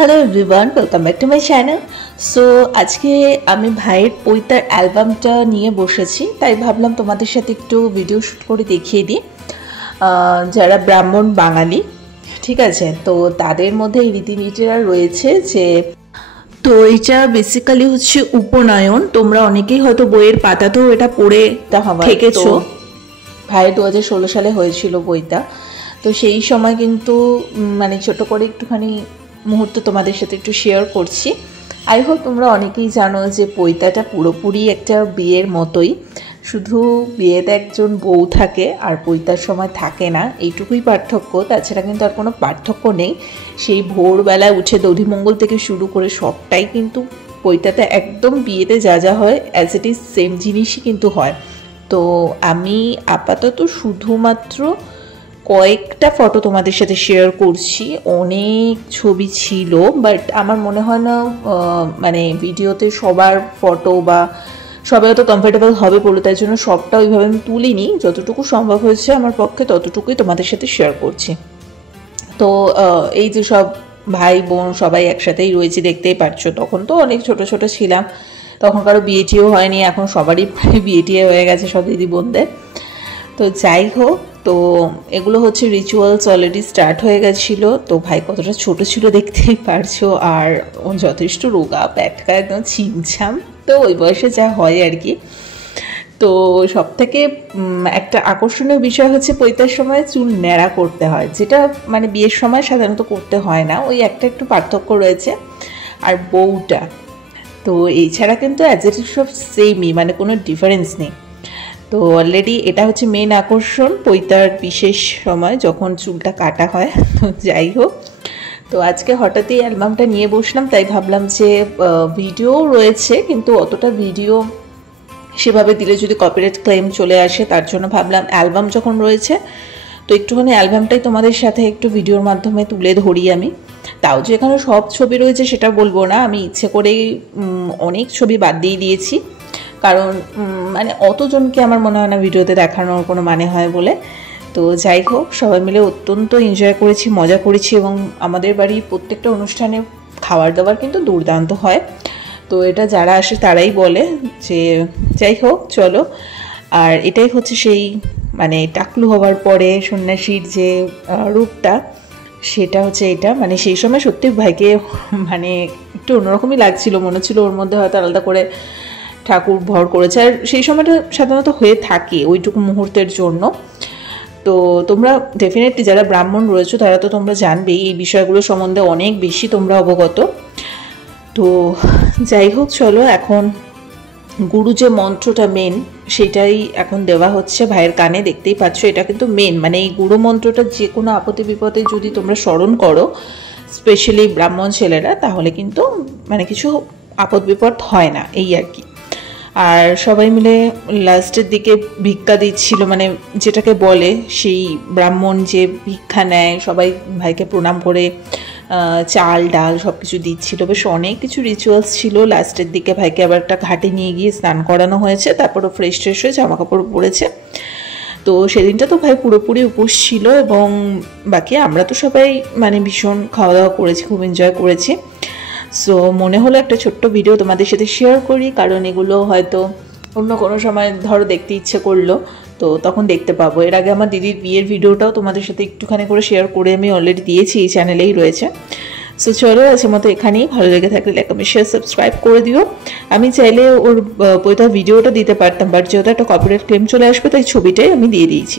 Hello everyone, welcome back to my channel. So আজকে আমি ভাইয়ের পৈতার অ্যালবামটা নিয়ে বসেছি, তাই ভাবলাম তোমাদের সাথে একটু ভিডিও শ্যুট করে দেখিয়ে দিই। যারা ব্রাহ্মণ বাঙালি, ঠিক আছে, তো তাদের মধ্যে এই রীতিনীতিরা রয়েছে যে, তো এটা বেসিক্যালি হচ্ছে উপনয়ন। তোমরা অনেকেই হয়তো বইয়ের পাতাতেও এটা পড়ে থেকেছো। ভাইয়ের 2016 সালে হয়েছিল বইটা, তো সেই সময় কিন্তু মানে ছোট করে একটুখানি মুহূর্ত তোমাদের সাথে একটু শেয়ার করছি। আই হোপ তোমরা অনেকেই জানো যে পৈতাটা পুরোপুরি একটা বিয়ের মতোই, শুধু বিয়েতে একজন বউ থাকে আর পৈতার সময় থাকে না, এইটুকুই পার্থক্য। তাছাড়া কিন্তু আর কোনো পার্থক্য নেই। সেই ভোরবেলায় উঠে দধিমঙ্গল থেকে শুরু করে সবটাই কিন্তু পৈতাতে একদম বিয়েতে যা যা হয় অ্যাজ ইট ইজ সেম জিনিসই কিন্তু হয়। তো আমি আপাতত শুধুমাত্র কয়েকটা ফটো তোমাদের সাথে শেয়ার করছি। অনেক ছবি ছিল, বাট আমার মনে হয় না মানে ভিডিওতে সবার ফটো বা সবাই অত কমফোর্টেবল হবে বলে, তাই জন্য সবটা ওইভাবে আমি তুলিনি। যতটুকু সম্ভব হয়েছে আমার পক্ষে ততটুকুই তোমাদের সাথে শেয়ার করছি। তো এই যে সব ভাই বোন সবাই একসাথেই রয়েছে, দেখতেই পাচ্ছো। তখন তো অনেক ছোট ছোট ছিলাম, তখন কারো বিয়েটিও হয়নি, এখন সবারই প্রায় বিয়েটিয়ে হয়ে গেছে সব দিদি বোনদের। তো যাই হোক, তো এগুলো হচ্ছে রিচুয়ালস অলরেডি স্টার্ট হয়ে গেছিলো। তো ভাই কতটা ছোট ছিল দেখতেই পারছো, আর যথেষ্ট রোগা, প্যাটকা একদম ছিমছাম, তো ওই বয়সে যা হয় আর কি। তো সব থেকে একটা আকর্ষণীয় বিষয় হচ্ছে পৈতার সময় চুল ন্যাড়া করতে হয়, যেটা মানে বিয়ের সময় সাধারণত করতে হয় না, ওই একটা একটু পার্থক্য রয়েছে। আর বউটা তো এছাড়া কিন্তু অ্যাজ ইট ইজ সব সেমই, মানে কোনো ডিফারেন্স নেই। তো অলরেডি এটা হচ্ছে মেন আকর্ষণ পৈতার বিশেষ সময় যখন চুলটা কাটা হয়। তো যাই হোক, তো আজকে হঠাৎই অ্যালবামটা নিয়ে বসলাম, তাই ভাবলাম যে ভিডিও রয়েছে, কিন্তু অতটা ভিডিও সেভাবে দিলে যদি কপিরাইট ক্লেম চলে আসে, তার জন্য ভাবলাম অ্যালবাম যখন রয়েছে তো একটুখানি অ্যালবামটাই তোমাদের সাথে একটু ভিডিওর মাধ্যমে তুলে ধরি আমি। তাও যে এখানে সব ছবি রয়েছে সেটা বলবো না, আমি ইচ্ছে করেই অনেক ছবি বাদ দিয়ে দিয়েছি, কারণ মানে অতজনকে আমার মনে হয় না ভিডিওতে দেখানোর কোনো মানে হয় বলে। তো যাই হোক, সবাই মিলে অত্যন্ত এনজয় করেছি, মজা করেছি, এবং আমাদের বাড়ির প্রত্যেকটা অনুষ্ঠানে খাবার দাবার কিন্তু দুর্দান্ত হয়। তো এটা যারা আসে তারাই বলে যে যাই হোক চলো। আর এটাই হচ্ছে সেই মানে টাকলু হওয়ার পরে সন্ন্যাসীর যে রূপটা, সেটা হচ্ছে এটা। মানে সেই সময় সত্যি ভাইকে মানে একটু অন্যরকমই লাগছিল, মনে হচ্ছিল ওর মধ্যে হয়তো আলাদা করে ঠাকুর ভর করেছে, আর সেই সময়টা সাধারণত হয়ে থাকে ওইটুকু মুহূর্তের জন্য। তো তোমরা ডেফিনেটলি যারা ব্রাহ্মণ রয়েছো তারা তো তোমরা জানবেই এই বিষয়গুলো সম্বন্ধে, অনেক বেশি তোমরা অবগত। তো যাই হোক চলো, এখন গুরু যে মন্ত্রটা মেন সেটাই এখন দেওয়া হচ্ছে ভাইয়ের কানে, দেখতেই পাচ্ছ। এটা কিন্তু মেন, মানে এই গুরু মন্ত্রটা যে কোনো আপদে বিপদে যদি তোমরা স্মরণ করো, স্পেশালি ব্রাহ্মণ ছেলেরা, তাহলে কিন্তু মানে কিছু আপদ বিপদ হয় না, এই আর কি। আর সবাই মিলে লাস্টের দিকে ভিক্ষা দিচ্ছিল, মানে যেটাকে বলে সেই ব্রাহ্মণ যে ভিক্ষা নেয়, সবাই ভাইকে প্রণাম করে চাল ডাল সব কিছু দিচ্ছিল। বেশ অনেক কিছু রিচুয়ালস ছিল। লাস্টের দিকে ভাইকে আবার একটা ঘাটে নিয়ে গিয়ে স্নান করানো হয়েছে, তারপরও ফ্রেশ ট্রেশ হয়ে জামা কাপড় পরেছে। তো সেদিনটা তো ভাই পুরোপুরি উপোস ছিল, এবং বাকি আমরা তো সবাই মানে ভীষণ খাওয়া দাওয়া করেছি, খুব এনজয় করেছি। সো মনে হলো একটা ছোট্ট ভিডিও তোমাদের সাথে শেয়ার করি, কারণ এগুলো হয়তো অন্য কোনো সময় ধরো দেখতে ইচ্ছে করলো তো তখন দেখতে পাবো। এর আগে আমার দিদির বিয়ের ভিডিওটাও তোমাদের সাথে একটুখানি করে শেয়ার করে আমি অলরেডি দিয়েছি, এই চ্যানেলেই রয়েছে। সো চলো, আজকের মতো এখানেই। ভালো লেগে থাকলে লাইক কমেন্ট শেয়ার সাবস্ক্রাইব করে দিও। আমি চাইলে ওর পৈতার ভিডিওটা দিতে পারতাম, বাট যেহেতু একটা কপিরাইট ক্লেম চলে আসবে তাই ছবিটাই আমি দিয়ে দিয়েছি।